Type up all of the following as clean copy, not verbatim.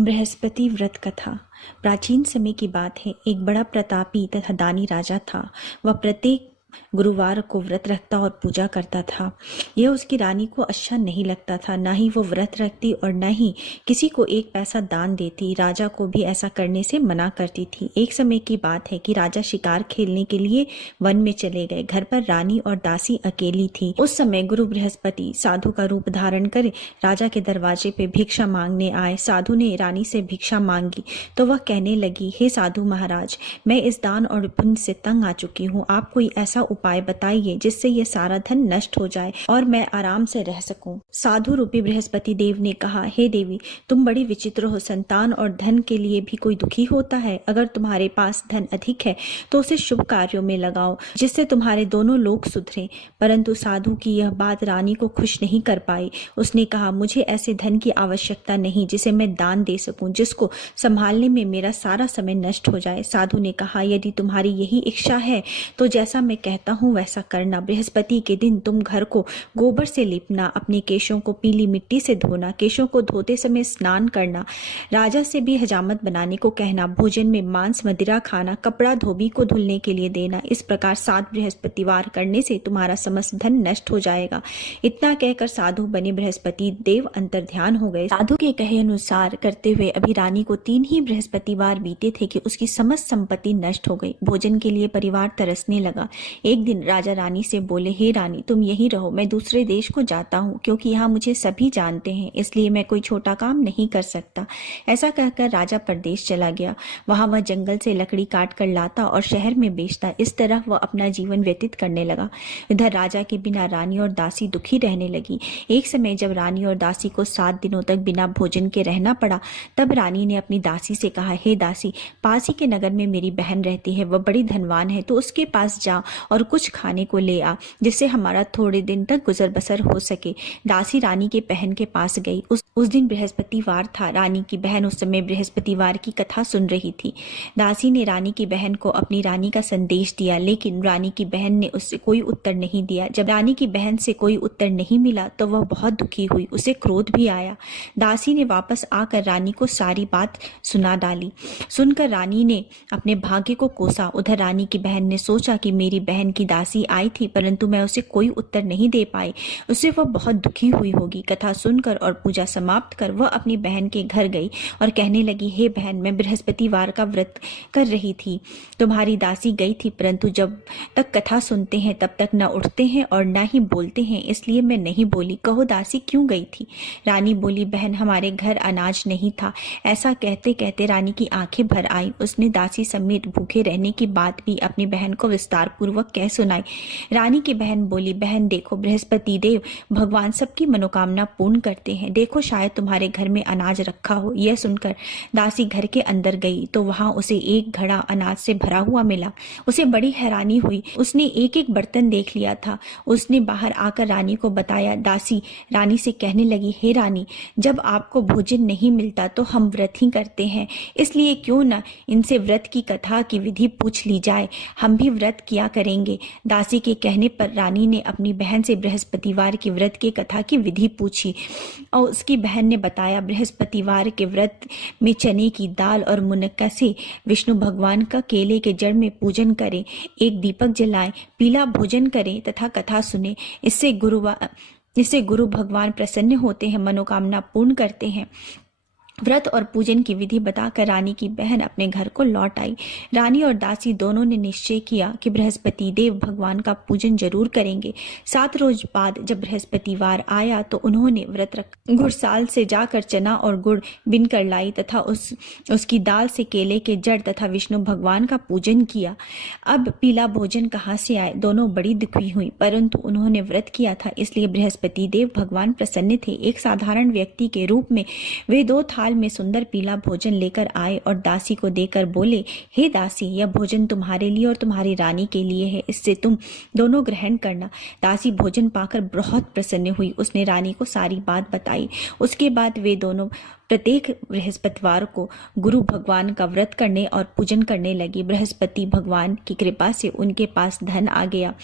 बृहस्पति व्रत कथा। प्राचीन समय की बात है। एक बड़ा प्रतापी तथा दानी राजा था। वह प्रत्येक गुरुवार को व्रत रखता और पूजा करता था। यह उसकी रानी को अच्छा नहीं लगता था। न ही वो व्रत रखती और न ही किसी को एक पैसा दान देती। राजा को भी ऐसा करने से मना करती थी। एक समय की बात है कि राजा शिकार खेलने के लिए वन में चले गए। घर पर रानी और दासी अकेली थी। उस समय गुरु बृहस्पति साधु का रूप धारण कर राजा के दरवाजे पे भिक्षा मांगने आए। साधु ने रानी से भिक्षा मांगी तो वह कहने लगी, हे साधु महाराज, मैं इस दान और पुण्य से तंग आ चुकी हूँ। आप कोई ऐसा उपाय बताइए जिससे ये सारा धन नष्ट हो जाए और मैं आराम से रह सकूं। साधु रूपी बृहस्पति देव ने कहा, हे देवी, तुम बड़ी विचित्र हो। संतान और धन के लिए भी कोई दुखी होता है। अगर तुम्हारे पास धन अधिक है तो उसे शुभ कार्यों में लगाओ जिससे तुम्हारे दोनों लोग सुधरे। परंतु साधु की यह बात रानी को खुश नहीं कर पाई। उसने कहा, मुझे ऐसे धन की आवश्यकता नहीं जिसे मैं दान दे सकूं, जिसको संभालने में मेरा सारा समय नष्ट हो जाए। साधु ने कहा, यदि तुम्हारी यही इच्छा है तो जैसा मैं कहता हूँ वैसा करना। बृहस्पति के दिन तुम घर को गोबर से लिपना, अपने केशों को पीली मिट्टी से धोना, केशों को धोते समय स्नान करना, राजा से भी हजामत बनाने को कहना, भोजन में मांस मदिरा खाना, कपड़ा धोबी को धुलने के लिए देना। इस प्रकार 7 बृहस्पतिवार करने से तुम्हारा समस्त धन नष्ट हो जाएगा। इतना कहकर साधु बने बृहस्पति देव अंतर्ध्यान हो गए। साधु के कहे अनुसार करते हुए अभी रानी को 3 ही बृहस्पतिवार बीते थे कि उसकी समस्त संपत्ति नष्ट हो गई। भोजन के लिए परिवार तरसने लगा। एक दिन राजा रानी से बोले, हे रानी, तुम यहीं रहो, मैं दूसरे देश को जाता हूँ, क्योंकि यहाँ मुझे सभी जानते हैं, इसलिए मैं कोई छोटा काम नहीं कर सकता। ऐसा कहकर राजा परदेश चला गया। वहां वह जंगल से लकड़ी काट कर लाता और शहर में बेचता। इस तरह वह अपना जीवन व्यतीत करने लगा। इधर राजा के बिना रानी और दासी दुखी रहने लगी। एक समय जब रानी और दासी को 7 दिनों तक बिना भोजन के रहना पड़ा, तब रानी ने अपनी दासी से कहा, हे दासी, पास ही के नगर में मेरी बहन रहती है, वह बड़ी धनवान है, तो उसके पास जा और कुछ खाने को ले आ, जिससे हमारा थोड़े दिन तक गुजर बसर हो सके। दासी रानी के बहन के पास गई। उस दिन बृहस्पतिवार था। रानी की बहन उस समय बृहस्पतिवार की कथा सुन रही थी। दासी ने रानी की बहन को अपनी रानी का संदेश दिया, लेकिन रानी की बहन ने उससे कोई उत्तर नहीं दिया। जब रानी की बहन से कोई उत्तर नहीं मिला तो वह बहुत दुखी हुई। उसे क्रोध भी आया। दासी ने वापस आकर रानी को सारी बात सुना डाली। सुनकर रानी ने अपने भाग्य को कोसा। उधर रानी की बहन ने सोचा कि मेरी बहन की दासी आई थी, परंतु मैं उसे कोई उत्तर नहीं दे पाई, उससे वह बहुत दुखी हुई होगी। कथा सुनकर और पूजा समाप्त कर वह अपनी बहन के घर गई और कहने लगी, हे बहन, मैं बृहस्पतिवार का व्रत कर रही थी। तुम्हारी दासी गई थी, परंतु जब तक कथा सुनते हैं तब तक न उठते हैं और न ही बोलते हैं, इसलिए मैं नहीं बोली। कहो दासी क्यों गई थी? रानी बोली, बहन, हमारे घर अनाज नहीं था। ऐसा कहते कहते रानी की आंखें भर आई। उसने दासी समेत भूखे रहने की बात भी अपनी बहन को विस्तार पूर्वक कह सुनाई। रानी की बहन बोली, बहन देखो, बृहस्पति देव भगवान सबकी मनोकामना पूर्ण करते हैं। देखो, शायद तुम्हारे घर में अनाज रखा हो। यह सुनकर दासी घर के अंदर गई तो वहां उसे एक घड़ा अनाज से भरा हुआ मिला। उसे बड़ी हैरानी हुई। उसने एक एक बर्तन देख लिया था। उसने बाहर आकर रानी को बताया। दासी रानी से कहने लगी, हे रानी, जब आपको भोजन नहीं मिलता तो हम व्रत ही करते हैं, इसलिए क्यों न इनसे व्रत की कथा की विधि पूछ ली जाए, हम भी व्रत किया करेंगे। दासी के कहने पर रानी ने अपनी बहन से बृहस्पतिवार की व्रत की कथा की विधि पूछी और उसकी बहन ने बताया, बृहस्पतिवार के व्रत में चने की दाल और मुनक्का से विष्णु भगवान का केले के जड़ में पूजन करें, एक दीपक जलाएं, पीला भोजन करें तथा कथा सुने। इससे गुरु भगवान प्रसन्न होते हैं, मनोकामना पूर्ण करते हैं। व्रत और पूजन की विधि बताकर रानी की बहन अपने घर को लौट आई। रानी और दासी दोनों ने निश्चय किया कि बृहस्पति देव भगवान का पूजन जरूर करेंगे। 7 रोज बाद जब बृहस्पतिवार आया तो उन्होंने व्रत रख घुड़साल से जाकर चना और गुड़ बिन कर लाई तथा उसकी दाल से केले के जड़ तथा विष्णु भगवान का पूजन किया। अब पीला भोजन कहाँ से आए? दोनों बड़ी दुखी हुई, परंतु उन्होंने व्रत किया था, इसलिए बृहस्पति देव भगवान प्रसन्न थे। एक साधारण व्यक्ति के रूप में वे 2 थाल में सुंदर पीला भोजन लेकर आए और दासी को देकर बोले, हे दासी, यह भोजन तुम्हारे लिए और तुम्हारी रानी के लिए है, इससे तुम दोनों ग्रहण करना। दासी भोजन पाकर बहुत प्रसन्न हुई। उसने रानी को सारी बात बताई। उसके बाद वे दोनों प्रत्येक बृहस्पतिवार को गुरु भगवान का व्रत करने और पूजन करने लगी। बृहस्पति भगवान की कृपा से उनके पास धन आ गया।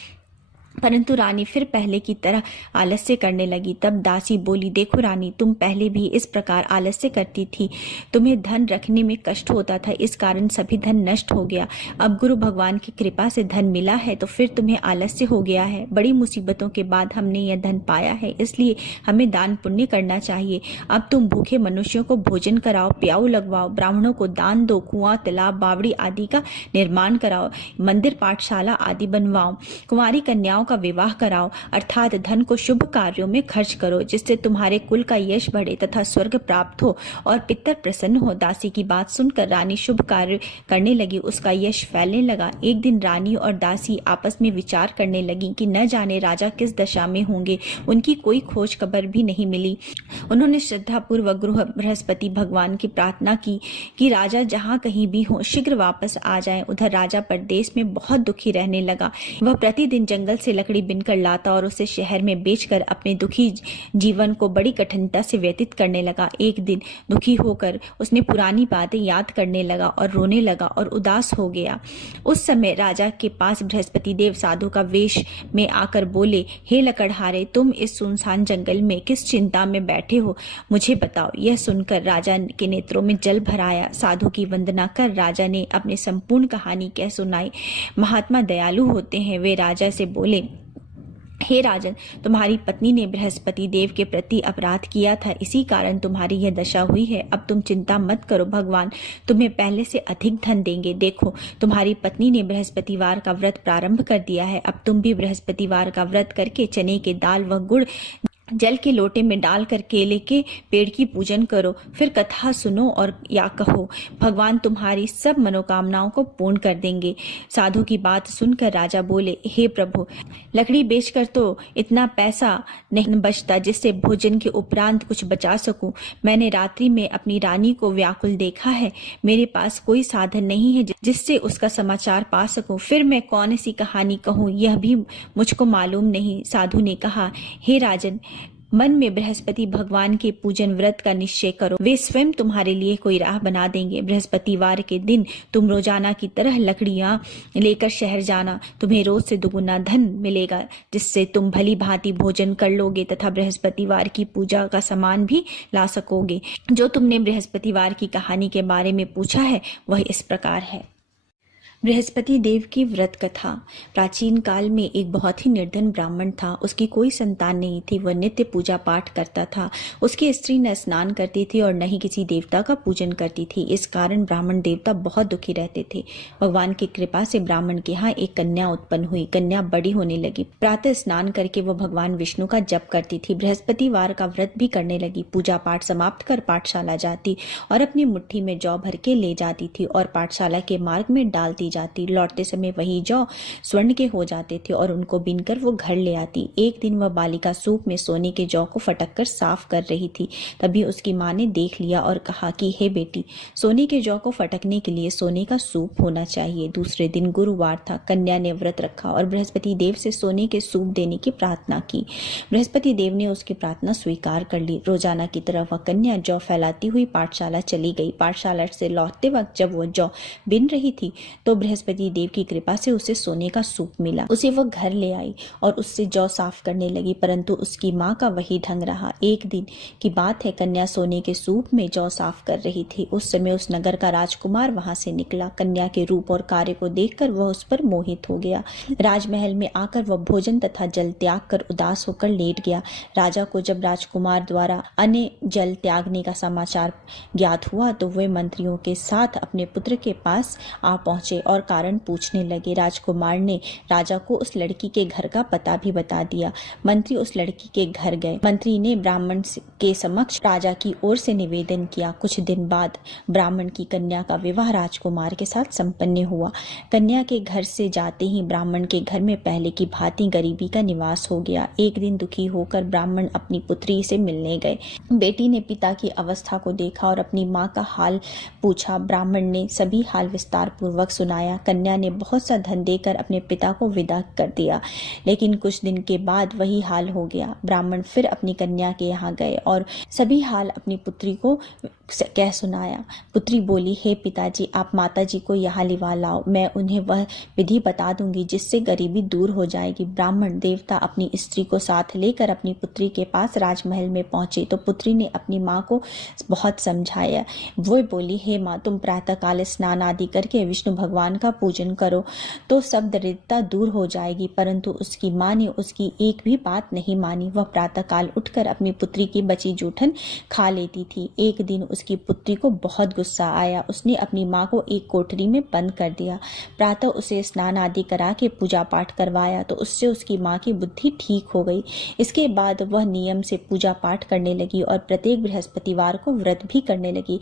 परंतु रानी फिर पहले की तरह आलस्य करने लगी। तब दासी बोली, देखो रानी, तुम पहले भी इस प्रकार आलस्य करती थी। तुम्हें धन रखने में कष्ट होता था, इस कारण सभी धन नष्ट हो गया। अब गुरु भगवान की कृपा से धन मिला है तो फिर तुम्हें आलस्य हो गया है। बड़ी मुसीबतों के बाद हमने यह धन पाया है, इसलिए हमें दान पुण्य करना चाहिए। अब तुम भूखे मनुष्यों को भोजन कराओ, प्याऊ लगवाओ, ब्राह्मणों को दान दो, कुआं, तालाब, बावड़ी आदि का निर्माण कराओ, मंदिर, पाठशाला आदि बनवाओ, कुंवारी कन्याओं का विवाह कराओ, अर्थात धन को शुभ कार्यों में खर्च करो, जिससे तुम्हारे कुल का यश बढ़े तथा स्वर्ग प्राप्त हो और पितर प्रसन्न हो। दासी की बात सुनकर रानी शुभ कार्य करने लगी, उसका यश फैलने लगा। एक दिन रानी और दासी आपस में विचार करने लगी कि न जाने राजा किस दशा में होंगे। उनकी कोई खोज खबर भी नहीं मिली। उन्होंने श्रद्धापूर्वक गुरु बृहस्पति भगवान की प्रार्थना की कि राजा जहाँ कहीं भी हो शीघ्र वापस आ जाएं। उधर राजा परदेश में बहुत दुखी रहने लगा। वह प्रतिदिन जंगल से लकड़ी बिनकर लाता और उसे शहर में बेचकर अपने दुखी जीवन को बड़ी कठिनता से व्यतीत करने लगा। एक दिन दुखी होकर उसने पुरानी बातें याद करने लगा और रोने लगा और उदास हो गया। उस समय राजा के पास बृहस्पति देव साधु का वेश में आकर बोले, हे लकड़हारे, तुम इस सुनसान जंगल में किस चिंता में बैठे हो, मुझे बताओ। यह सुनकर राजा के नेत्रों में जल भर आया। साधु की वंदना कर राजा ने अपनी संपूर्ण कहानी कह सुनाई। महात्मा दयालु होते हैं। वे राजा से बोले, हे राजन, तुम्हारी पत्नी ने बृहस्पति देव के प्रति अपराध किया था, इसी कारण तुम्हारी यह दशा हुई है। अब तुम चिंता मत करो, भगवान तुम्हें पहले से अधिक धन देंगे। देखो, तुम्हारी पत्नी ने बृहस्पतिवार का व्रत प्रारंभ कर दिया है। अब तुम भी बृहस्पतिवार का व्रत करके चने के दाल व गुड़ जल के लोटे में डालकर केले के पेड़ की पूजन करो, फिर कथा सुनो और या कहो, भगवान तुम्हारी सब मनोकामनाओं को पूर्ण कर देंगे। साधु की बात सुनकर राजा बोले, हे प्रभु, लकड़ी बेचकर तो इतना पैसा नहीं बचता जिससे भोजन के उपरांत कुछ बचा सकूं। मैंने रात्रि में अपनी रानी को व्याकुल देखा है। मेरे पास कोई साधन नहीं है जिससे उसका समाचार पा सकूं। फिर मैं कौन सी कहानी कहूं, यह भी मुझको मालूम नहीं। साधु ने कहा, हे राजन, मन में बृहस्पति भगवान के पूजन व्रत का निश्चय करो, वे स्वयं तुम्हारे लिए कोई राह बना देंगे। बृहस्पतिवार के दिन तुम रोजाना की तरह लकड़ियां लेकर शहर जाना। तुम्हें रोज से दुगुना धन मिलेगा, जिससे तुम भली भांति भोजन कर लोगे तथा बृहस्पतिवार की पूजा का सामान भी ला सकोगे। जो तुमने बृहस्पतिवार की कहानी के बारे में पूछा है वह इस प्रकार है। बृहस्पति देव की व्रत कथा। प्राचीन काल में एक बहुत ही निर्धन ब्राह्मण था। उसकी कोई संतान नहीं थी। वह नित्य पूजा पाठ करता था। उसकी स्त्री न स्नान करती थी और न ही किसी देवता का पूजन करती थी। इस कारण ब्राह्मण देवता बहुत दुखी रहते थे। भगवान की कृपा से ब्राह्मण के यहाँ एक कन्या उत्पन्न हुई। कन्या बड़ी होने लगी। प्रातः स्नान करके वह भगवान विष्णु का जप करती थी। बृहस्पतिवार का व्रत भी करने लगी। पूजा पाठ समाप्त कर पाठशाला जाती और अपनी मुट्ठी में जौ भर के ले जाती थी और पाठशाला के मार्ग में डालती जाती। लौटते समय वही जौ स्वर्ण के हो जाते थे और उनको बीनकर वो घर ले आती। एक दिन वह बालिका सूप में सोने के जौ को फटक कर साफ कर रही थी। तभी उसकी माँ ने देख लिया और कहा कि हे बेटी, सोने के जौ को फटकने के लिए सोने का सूप होना चाहिए। दूसरे दिन गुरुवार था। कन्या ने व्रत रखा और बृहस्पति देव से सोने के सूप देने की प्रार्थना की। बृहस्पति देव ने उसकी प्रार्थना स्वीकार कर ली। रोजाना की तरह वह कन्या जौ फैलाती हुई पाठशाला चली गई। पाठशाला से लौटते वक्त जब वह जौ बिन रही थी तो बृहस्पति देव की कृपा से उसे सोने का सूप मिला। उसे वह घर ले आई और उससे जौ साफ करने लगी, परंतु उसकी माँ का वही ढंग रहा। एक दिन की बात है, कन्या सोने के सूप में जौ साफ कर रही थी। उस समय उस नगर का राजकुमार वहां से निकला। कन्या के रूप और कार्य को देखकर वह उस पर मोहित हो गया। राजमहल में आकर वह भोजन तथा जल त्याग कर उदास होकर लेट गया। राजा को जब राजकुमार द्वारा अन्न जल त्यागने का समाचार ज्ञात हुआ तो वे मंत्रियों के साथ अपने पुत्र के पास आ पहुंचे और कारण पूछने लगे। राजकुमार ने राजा को उस लड़की के घर का पता भी बता दिया। मंत्री उस लड़की के घर गए। मंत्री ने ब्राह्मण के समक्ष राजा की ओर से निवेदन किया। कुछ दिन बाद ब्राह्मण की कन्या का विवाह राजकुमार के साथ संपन्न हुआ। कन्या के घर से जाते ही ब्राह्मण के घर में पहले की भांति गरीबी का निवास हो गया। एक दिन दुखी होकर ब्राह्मण अपनी पुत्री से मिलने गए। बेटी ने पिता की अवस्था को देखा और अपनी माँ का हाल पूछा। ब्राह्मण ने सभी हाल विस्तार पूर्वक सुनाया। कन्या ने बहुत सा धन देकर अपने पिता को विदा कर दिया, लेकिन कुछ दिन के बाद वही हाल हो गया। ब्राह्मण फिर अपनी कन्या के यहाँ गए और सभी हाल अपनी पुत्री को कह सुनाया। पुत्री बोली, हे पिताजी, आप माताजी को यहाँ लिवा लाओ, मैं उन्हें वह विधि बता दूंगी जिससे गरीबी दूर हो जाएगी। ब्राह्मण देवता अपनी स्त्री को साथ लेकर अपनी पुत्री के पास राजमहल में पहुंचे तो पुत्री ने अपनी माँ को बहुत समझाया। वो बोली, हे माँ, तुम प्रातःकाल स्नान आदि करके विष्णु भगवान का पूजन करो तो सब दरिद्रता दूर हो जाएगी। परंतु उसकी माँ ने उसकी एक भी बात नहीं मानी। वह प्रातःकाल उठकर अपनी पुत्री की बची जूठन खा लेती थी। एक दिन उसकी पुत्री को बहुत गुस्सा आया। उसने अपनी माँ को एक कोठरी में बंद कर दिया। प्रातः उसे स्नान आदि करा के पूजा पाठ करवाया तो उससे उसकी माँ की बुद्धि ठीक हो गई। इसके बाद वह नियम से पूजा पाठ करने लगी और प्रत्येक बृहस्पतिवार को व्रत भी करने लगी।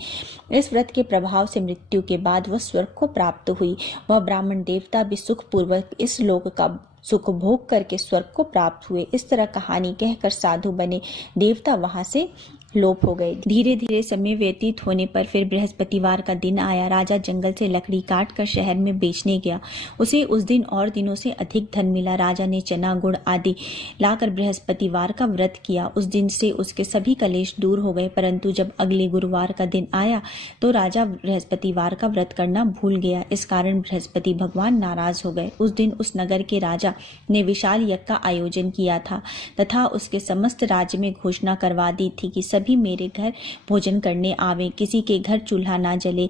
इस व्रत के प्रभाव से मृत्यु के बाद वह स्वर्ग को प्राप्त हुई। वह ब्राह्मण देवता भी सुखपूर्वक इस लोक का सुख भोग करके स्वर्ग को प्राप्त हुए। इस तरह कहानी कहकर साधु बने देवता वहां से लोप हो गए। धीरे धीरे समय व्यतीत होने पर फिर बृहस्पतिवार का दिन आया। राजा जंगल से लकड़ी काट कर शहर में बेचने गया। उसे उस दिन और दिनों से अधिक धन मिला। राजा ने चना गुड़ आदि लाकर बृहस्पतिवार का व्रत किया। उस दिन से उसके सभी कलेश दूर हो गए। परंतु जब अगले गुरुवार का दिन आया तो राजा बृहस्पतिवार का व्रत करना भूल गया। इस कारण बृहस्पति भगवान नाराज हो गए। उस दिन उस नगर के राजा ने विशाल यज्ञ का आयोजन किया था तथा उसके समस्त राज्य में घोषणा करवा दी थी कि भी मेरे घर भोजन करने आवे, किसी के घर चूल्हा ना जले।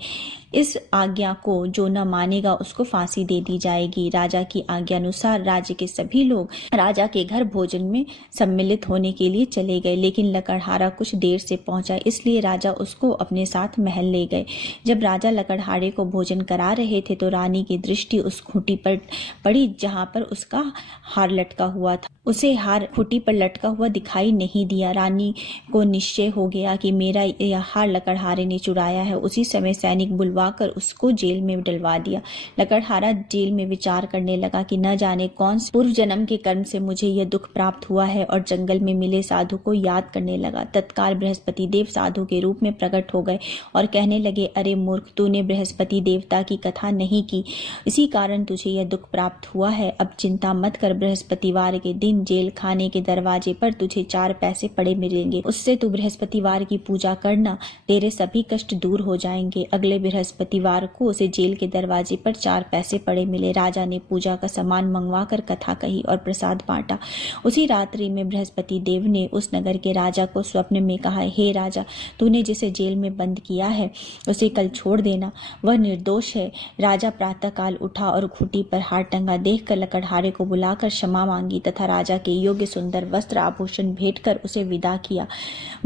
इस आज्ञा को जो न मानेगा उसको फांसी दे दी जाएगी। राजा की आज्ञा अनुसार राज्य के सभी लोग राजा के घर भोजन में सम्मिलित होने के लिए चले गए, लेकिन लकड़हारा कुछ देर से पहुंचा, इसलिए राजा उसको अपने साथ महल ले गए। जब राजा लकड़हारे को भोजन करा रहे थे तो रानी की दृष्टि उस खूंटी पर पड़ी जहां पर उसका हार लटका हुआ था। उसे हार खूंटी पर लटका हुआ दिखाई नहीं दिया। रानी को निश्चय हो गया कि मेरा यह हार लकड़हारे ने चुराया है। उसी समय सैनिक बुलवाकर उसको जेल में डलवा दिया। लकड़हारा जेल में विचार करने लगा कि न जाने कौन से पूर्व जन्म के कर्म से मुझे यह दुख प्राप्त हुआ है, और जंगल में मिले साधु को याद करने लगा। तत्काल बृहस्पति देव साधु के रूप में प्रकट हो गए और कहने लगे, अरे मूर्ख, तूने बृहस्पति देवता की कथा नहीं की, इसी कारण तुझे यह दुख प्राप्त हुआ है। अब चिंता मत कर, बृहस्पतिवार के दिन जेल खाने के दरवाजे पर तुझे 4 पैसे पड़े मिलेंगे। उससे तू बृहस्पतिवार की पूजा करना, तेरे सभी कष्ट दूर हो जाएंगे। अगले बृहस्पतिवार को उसे जेल के दरवाजे पर 4 पैसे पड़े मिले। राजा ने पूजा का सामान मंगवा कर कथा कही और प्रसाद बांटा। उसी रात्रि में बृहस्पति देव ने उस नगर के राजा को स्वप्न में कहा, हे राजा, तूने जिसे जेल में बंद किया है उसे कल छोड़ देना, वह निर्दोष है। राजा प्रातःकाल उठा और खूंटी पर हार टंगा देखकर लकड़हारे को बुलाकर क्षमा मांगी तथा राजा के योग्य सुंदर वस्त्र आभूषण भेंट कर उसे विदा किया।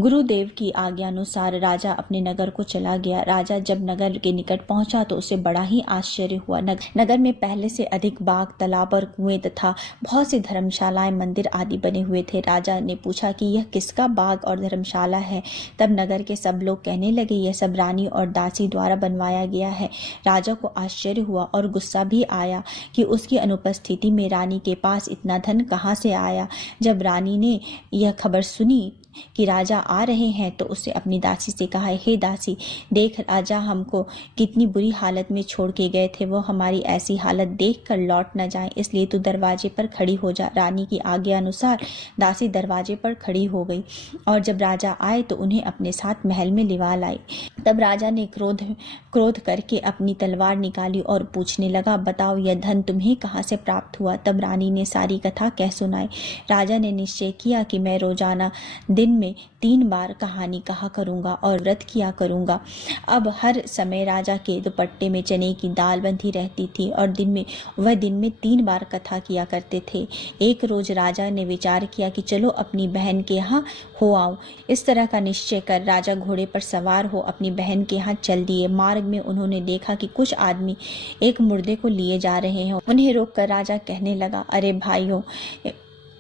गुरुदेव की आज्ञा अनुसार राजा अपने नगर को चला गया। राजा जब नगर के निकट पहुंचा तो उसे बड़ा ही आश्चर्य हुआ। नगर में पहले से अधिक बाग, तालाब और कुएं तथा बहुत सी धर्मशालाएं, मंदिर आदि बने हुए थे। राजा ने पूछा कि यह किसका बाग और धर्मशाला है। तब नगर के सब लोग कहने लगे, यह सब रानी और दासी द्वारा बनवाया गया है। राजा को आश्चर्य हुआ और गुस्सा भी आया कि उसकी अनुपस्थिति में रानी के पास इतना धन कहाँ से आया। जब रानी ने यह खबर सुनी कि राजा आ रहे हैं तो उससे अपनी दासी से कहा, हे दासी, देख राजा हमको कितनी बुरी हालत में छोड़ के गए थे, वो हमारी ऐसी हालत देखकर लौट न जाए, इसलिए तू दरवाजे पर खड़ी हो जा। रानी की आज्ञा अनुसार दासी दरवाजे पर खड़ी हो गई और जब राजा आए तो उन्हें अपने साथ महल में लिवा लाई। तब राजा ने क्रोध करके अपनी तलवार निकाली और पूछने लगा, बताओ यह धन तुम्हें कहाँ से प्राप्त हुआ। तब रानी ने सारी कथा कह सुनाई। राजा ने निश्चय किया कि मैं रोजाना दिन में 3 बार कहानी कहा करूंगा और व्रत किया करूंगा। अब हर समय राजा के दुपट्टे में चने की दाल बंधी रहती थी और दिन में 3 बार कथा किया करते थे। एक रोज राजा ने विचार किया कि चलो अपनी बहन के यहाँ हो आओ। इस तरह का निश्चय कर राजा घोड़े पर सवार हो अपनी बहन के यहाँ चल दिए। मार्ग में उन्होंने देखा कि कुछ आदमी एक मुर्दे को लिए जा रहे हैं। उन्हें रोककर राजा कहने लगा, अरे भाइयों,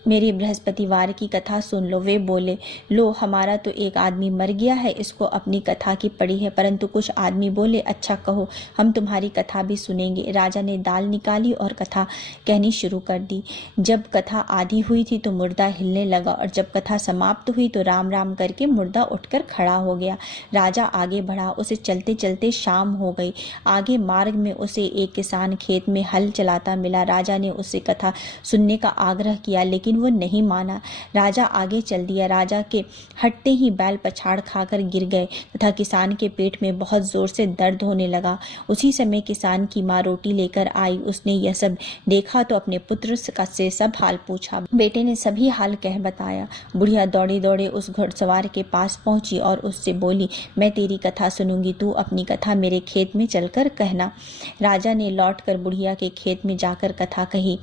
मेरी बृहस्पतिवार की कथा सुन लो। वे बोले, लो हमारा तो एक आदमी मर गया है, इसको अपनी कथा की पड़ी है। परंतु कुछ आदमी बोले, अच्छा कहो, हम तुम्हारी कथा भी सुनेंगे। राजा ने दाल निकाली और कथा कहनी शुरू कर दी। जब कथा आधी हुई थी तो मुर्दा हिलने लगा और जब कथा समाप्त हुई तो राम राम करके मुर्दा उठकर खड़ा हो गया। राजा आगे बढ़ा, उसे चलते चलते शाम हो गई। आगे मार्ग में उसे एक किसान खेत में हल चलाता मिला। राजा ने उससे कथा सुनने का आग्रह किया, लेकिन लेकिन वो नहीं माना। राजा आगे चल दिया। राजा के हटते ही बैल पछाड़ खाकर गिर गए तथा किसान के पेट में बहुत जोर से दर्द होने लगा। उसी समय किसान की माँ रोटी लेकर आई। उसने यह सब देखा तो अपने पुत्र से सब हाल पूछा। बेटे ने सभी हाल कह बताया। बुढ़िया दौड़े दौड़े उस घुड़सवार के पास पहुंची और उससे बोली, मैं तेरी कथा सुनूंगी, तू अपनी कथा मेरे खेत में चलकर कहना। राजा ने लौटकर बुढ़िया के खेत में जाकर कथा कही,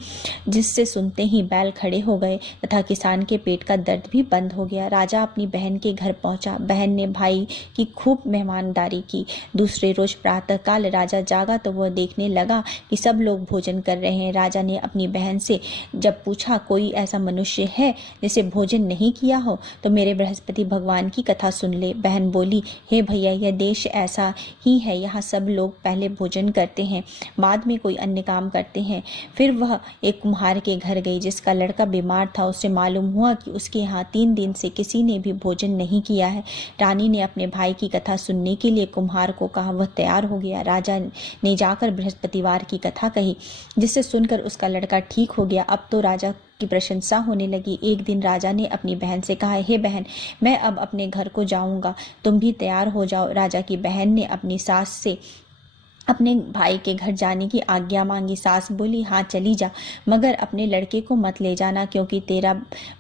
जिससे सुनते ही बैल खड़े हो गए तथा किसान के पेट का दर्द भी बंद हो गया। राजा अपनी बहन के घर पहुंचा। बहन ने भाई की खूब मेहमानदारी की। दूसरे रोज प्रातःकाल राजा जागा तो वह देखने लगा कि सब लोग भोजन कर रहे हैं। राजा ने अपनी बहन से जब पूछा, कोई ऐसा मनुष्य है जिसे भोजन नहीं किया हो तो मेरे बृहस्पति भगवान की कथा सुन ले। बहन बोली, हे भैया, यह देश ऐसा ही है, यहाँ सब लोग पहले भोजन करते हैं, बाद में कोई अन्य काम करते हैं। फिर वह एक कुम्हार के घर गई जिसका लड़का बीमार था। उससे मालूम हुआ कि उसके यहाँ 3 दिन से किसी ने भी भोजन नहीं किया है। रानी ने अपने भाई की कथा सुनने के लिए कुम्हार को कहा। वह तैयार हो गया। राजा ने जाकर बृहस्पतिवार की कथा कही, जिससे सुनकर उसका लड़का ठीक हो गया। अब तो राजा की प्रशंसा होने लगी। एक दिन राजा ने अपनी बहन से कहा, हे बहन, मैं अब अपने घर को जाऊंगा, तुम भी तैयार हो जाओ। राजा की बहन ने अपनी सास से अपने भाई के घर जाने की आज्ञा मांगी। सास बोली, हाँ चली जा, मगर अपने लड़के को मत ले जाना, क्योंकि तेरा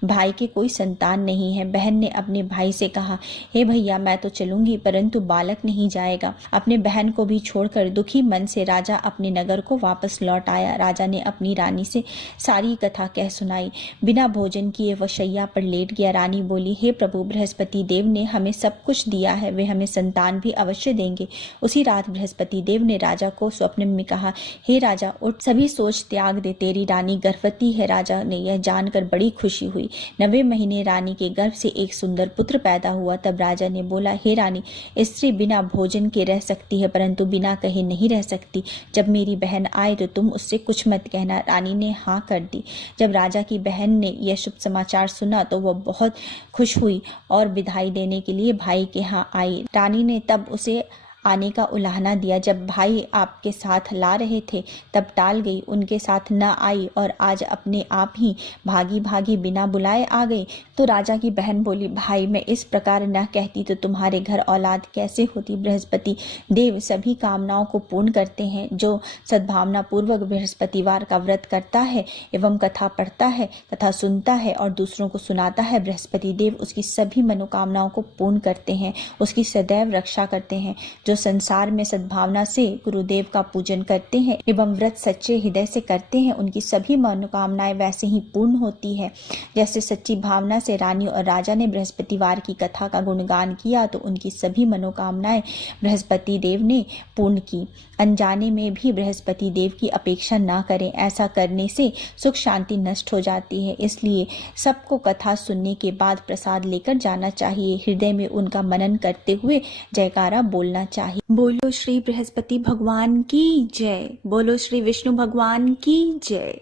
भाई के कोई संतान नहीं है। बहन ने अपने भाई से कहा, हे भैया, मैं तो चलूंगी, परंतु बालक नहीं जाएगा। अपने बहन को भी छोड़कर दुखी मन से राजा अपने नगर को वापस लौट आया। राजा ने अपनी रानी से सारी कथा कह सुनाई। बिना भोजन किए वह शैया पर लेट गया। रानी बोली, हे प्रभु, बृहस्पति देव ने हमें सब कुछ दिया है, वे हमें संतान भी अवश्य देंगे। उसी रात बृहस्पति देव ने राजा को स्वप्न में कहा, हे राजा, उठ, सभी सोच त्याग दे, तेरी रानी गर्भवती है। राजा ने यह जानकर बड़ी खुशी हुई। 9वें महीने रानी के गर्भ से एक सुंदर पुत्र पैदा हुआ। तब राजा ने बोला, हे रानी, स्त्री बिना भोजन के रह सकती है, परंतु बिना कहे नहीं रह सकती। जब मेरी बहन आए तो तुम उससे कुछ मत कहना। रानी ने हाँ कर दी। जब राजा की बहन ने यह शुभ समाचार सुना तो वह बहुत खुश हुई और विदाई देने के लिए भाई के यहाँ आई। रानी ने तब उसे आने का उलाहना दिया। जब भाई आपके साथ ला रहे थे तब टाल गई, उनके साथ न आई और आज अपने आप ही भागी भागी बिना बुलाए आ गई। तो राजा की बहन बोली, भाई, मैं इस प्रकार न कहती तो तुम्हारे घर औलाद कैसे होती। बृहस्पति देव सभी कामनाओं को पूर्ण करते हैं। जो सद्भावना पूर्वक बृहस्पतिवार का व्रत करता है एवं कथा पढ़ता है तथा सुनता है और दूसरों को सुनाता है, बृहस्पति देव उसकी सभी मनोकामनाओं को पूर्ण करते हैं, उसकी सदैव रक्षा करते हैं। जो संसार में सद्भावना से गुरुदेव का पूजन करते हैं एवं व्रत सच्चे हृदय से करते हैं, उनकी सभी मनोकामनाएं वैसे ही पूर्ण होती है। जैसे सच्ची भावना से रानी और राजा ने बृहस्पतिवार की कथा का गुणगान किया तो उनकी सभी मनोकामनाएं बृहस्पति देव ने पूर्ण की। अनजाने में भी बृहस्पति देव की अपेक्षा न करें, ऐसा करने से सुख शांति नष्ट हो जाती है। इसलिए सबको कथा सुनने के बाद प्रसाद लेकर जाना चाहिए। हृदय में उनका मनन करते हुए जयकारा बोलना चाहिए। बोलो श्री बृहस्पति भगवान की जय। बोलो श्री विष्णु भगवान की जय।